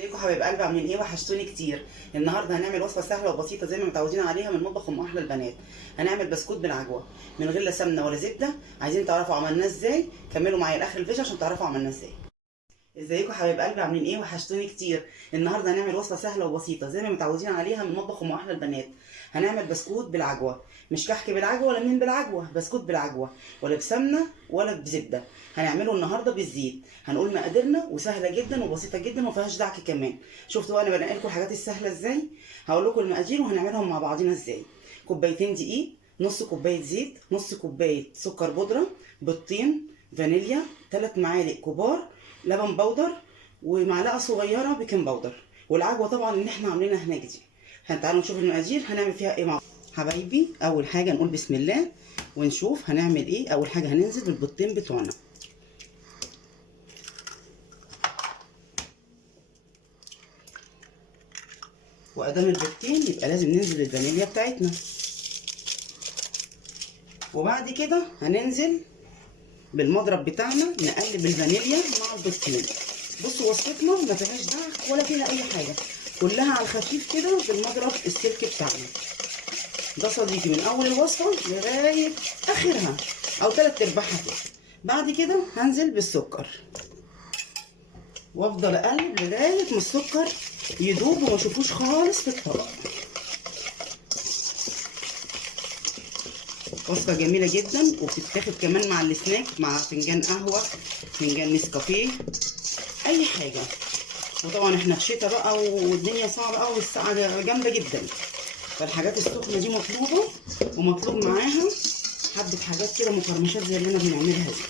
ازيكم حبايب قلبي، عاملين ايه؟ وحشتوني كتير. النهارده هنعمل وصفه سهله وبسيطه زي ما متعودين عليها من مطبخ ام احلى البنات. هنعمل بسكوت بالعجوه من غير لا سمنه ولا زبده. عايزين تعرفوا عملناه ازاي؟ كملوا معايا لاخر الفيديو عشان تعرفوا عملناه ازاي. ازيكم حبايب قلبي، عاملين ايه؟ وحشتوني كتير. النهارده هنعمل وصفه سهله وبسيطه زي ما متعودين عليها من مطبخ ام احلى البنات. هنعمل بسكوت بالعجوه، مش كحك بالعجوه ولا منين بالعجوه، بسكوت بالعجوه ولا بسمنه ولا بزبده. هنعمله النهارده بالزيت. هنقول مقاديرنا وسهله جدا وبسيطه جدا وما فيهاش دعك كمان. شفتوا بقى انا بنقل لكم الحاجات السهله ازاي؟ هقول لكم المقادير وهنعملهم مع بعضينا ازاي. كوبايتين دقيق، نص كوبايه زيت، نص كوبايه سكر بودره، بيضتين، فانيليا، 3 معالق كبار لبن بودر، ومعلقه صغيره بيكنج باودر، والعجوه طبعا اللي احنا عاملينها هناك دي. تعالوا نشوف المقادير هنعمل فيها ايه مع حبايبي. اول حاجه نقول بسم الله ونشوف هنعمل ايه. اول حاجه هننزل بالبيضتين بتوعنا، وادام البيضتين يبقى لازم ننزل الفانيليا بتاعتنا، وبعد كده هننزل بالمضرب بتاعنا نقلب الفانيليا مع البيضتين. بصوا وصفتنا ما فيهاش دعك ولا فيها اي حاجه، كلها على الخفيف كده بالمضرب السلك بتاعنا. ده صديقي من اول الوصفه لغايه اخرها او 3/4 كده. بعد كده هنزل بالسكر وافضل اقلب لغايه ما السكر يدوب وما اشوفوش خالص في الطبق. وصفه جميله جدا وبتتاخد كمان مع السناك، مع فنجان قهوه، فنجان نسكافيه، اي حاجه. وطبعا احنا في شتاء بقى والدنيا صعبه قوي والساعه جامده جدا، فالحاجات السخنه دي مطلوبه، ومطلوب معاها حبه حاجات كده مقرمشات زي اللي انا بنعملها دي.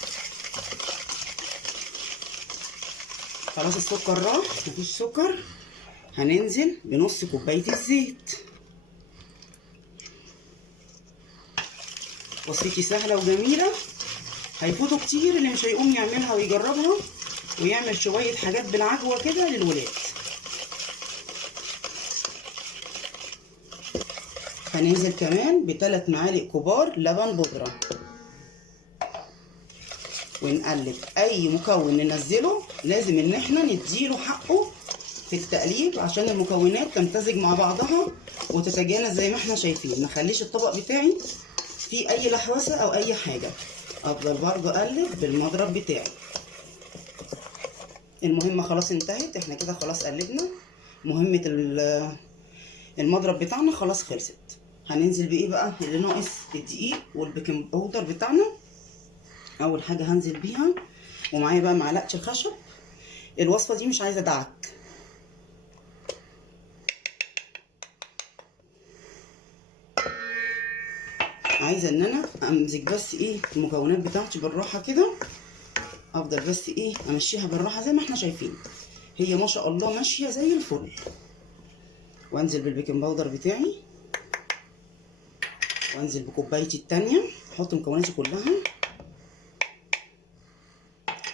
خلاص السكر راح، مفيش سكر. هننزل بنص كوبايه الزيت. وصفتي سهله وجميله، هيفوتوا كتير اللي مش هيقوم يعملها ويجربها ويعمل شويه حاجات بالعجوه كده للولاد. هننزل كمان ب3 معالق كبار لبن بودره، ونقلب. اي مكون ننزله لازم ان احنا نديله حقه في التقليب عشان المكونات تمتزج مع بعضها وتتجانس زي ما احنا شايفين. ما خليش الطبق بتاعي فيه اي لحوسه او اي حاجه. افضل برضو اقلب بالمضرب بتاعي. المهمه خلاص انتهت، احنا كده خلاص قلبنا. مهمه المضرب بتاعنا خلاص خلصت. هننزل بايه بقى؟ اللي ناقص الدقيق والبيكنج باودر بتاعنا. اول حاجه هنزل بيها، ومعايا بقى معلقه الخشب. الوصفه دي مش عايزه دعك، عايزه ان انا امزج بس ايه المكونات بتاعتي بالراحه كده. افضل بس ايه امشيها بالراحه زي ما احنا شايفين، هي ما شاء الله ماشيه زي الفل. وانزل بالبيكنج باودر بتاعي، وانزل بكوبايتي التانيه. احط مكوناتي كلها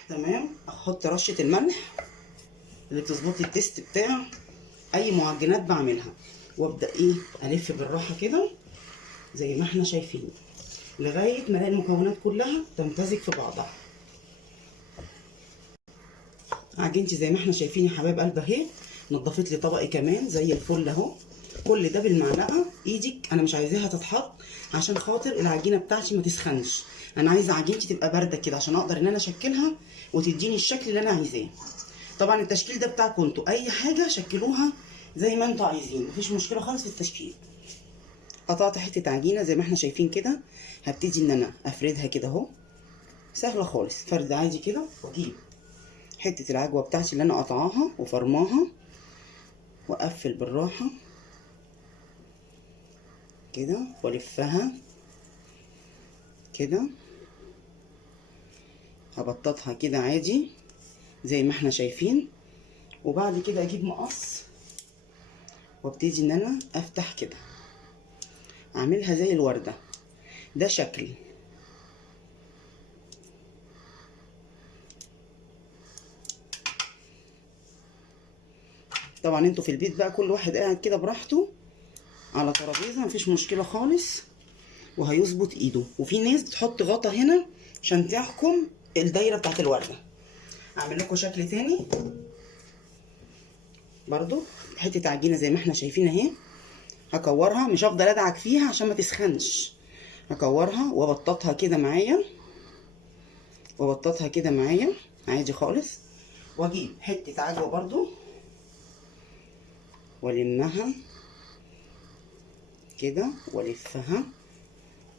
تمام. احط رشه الملح اللي بتظبط لي التيست بتاع اي معجنات بعملها، وابدا ايه الف بالراحه كده زي ما احنا شايفين لغايه ما الاقي المكونات كلها تمتزج في بعضها. عجينتي زي ما احنا شايفين يا حبايب قلب اهي، نضفت لي طبقي كمان زي الفل اهو. كل ده بالمعلقه. ايدك انا مش عايزاها تتحط عشان خاطر العجينه بتاعتي ما تسخنش. انا عايزه عجينتي تبقى بارده كده عشان اقدر ان انا اشكلها وتديني الشكل اللي انا عايزاه. طبعا التشكيل ده بتاعكم انتوا، اي حاجه شكلوها زي ما انتوا عايزين، مفيش مشكله خالص في التشكيل. قطعت حته عجينه زي ما احنا شايفين كده. هبتدي ان انا افردها كده اهو، سهله خالص، فرد عادي كده. واجيب حته العجوه بتاعتي اللي انا قطعاها وفرماها، واقفل بالراحه كده والفها كده. هبططها كده عادي زي ما احنا شايفين. وبعد كده اجيب مقص وابتدي ان انا افتح كده، اعملها زي الورده. ده شكل. طبعا انتوا في البيت بقى كل واحد قاعد كده براحته على ترابيزه، مفيش مشكله خالص، وهيظبط ايده. وفي ناس بتحط غطا هنا عشان تحكم الدايره بتاعت الورده. اعمل لكم شكل تاني. برضو حته عجينه زي ما احنا شايفين اهي. هكورها، مش هفضل ادعك فيها عشان ما تسخنش. هكورها وابططها كده معايا، وابططها كده معايا عادي خالص. واجيب حته عجوه برضو والمها كده والفها.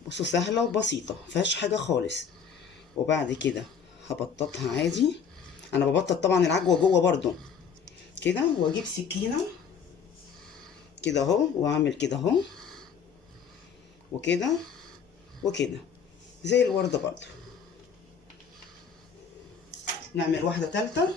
بصوا سهله وبسيطه مفيهاش حاجه خالص. وبعد كده هبططها عادي. انا ببطط طبعا العجوه جوه برضو كده. واجيب سكينه كده اهو واعمل كده اهو وكده وكده زي الورده برضو. نعمل واحده تالته.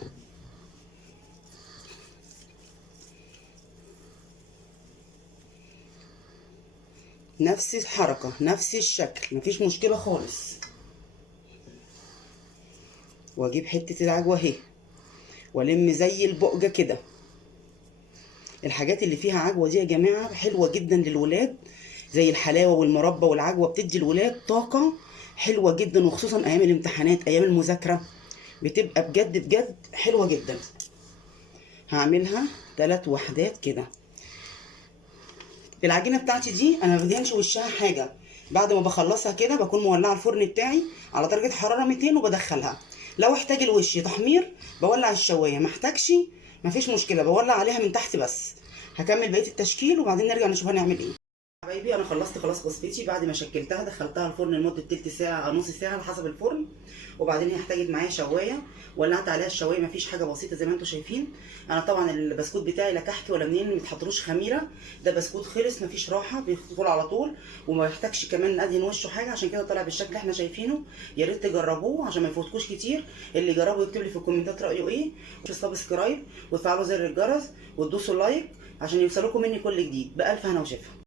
نفس الحركه نفس الشكل مفيش مشكله خالص. واجيب حته العجوه اهي والم زي البقجه كده. الحاجات اللي فيها عجوه دي يا جماعه حلوه جدا للولاد، زي الحلاوه والمربى والعجوه بتدي الولاد طاقه حلوه جدا، وخصوصا ايام الامتحانات ايام المذاكره بتبقى بجد بجد حلوه جدا. هعملها 3 وحدات كده. العجينه بتاعتي دي انا ما بدهنش وشها حاجه. بعد ما بخلصها كده بكون مولعه الفرن بتاعي على درجه حراره 200 وبدخلها. لو احتاج الوش تحمير بولع الشوايه، ما احتاجش مفيش مشكله بولع عليها من تحت بس. هكمل بقيه التشكيل وبعدين نرجع نشوف هنعمل ايه. حبايبي انا خلصت خلاص وصفتي. بعد ما شكلتها دخلتها الفرن لمده تلت ساعه او نص ساعه على حسب الفرن. وبعدين هي احتاجت معايا شوايه، ولعت عليها الشوايه. مفيش حاجه بسيطه زي ما انتم شايفين. انا طبعا البسكوت بتاعي لا كحك ولا منين، ما بيتحطلوش خميره. ده بسكوت خلص مفيش راحه، بيدخل على طول وما يحتاجش كمان ادهن وشه حاجه، عشان كده طالع بالشكل اللي احنا شايفينه. يا ريت تجربوه عشان ما يفوتكوش كتير. اللي جربه يكتب لي في الكومنتات رايه ايه. سبسكرايب وتفعلوا زر الجرس وتدوسوا لايك عشان يوصلكم مني كل جديد. بالف هنا وشفا.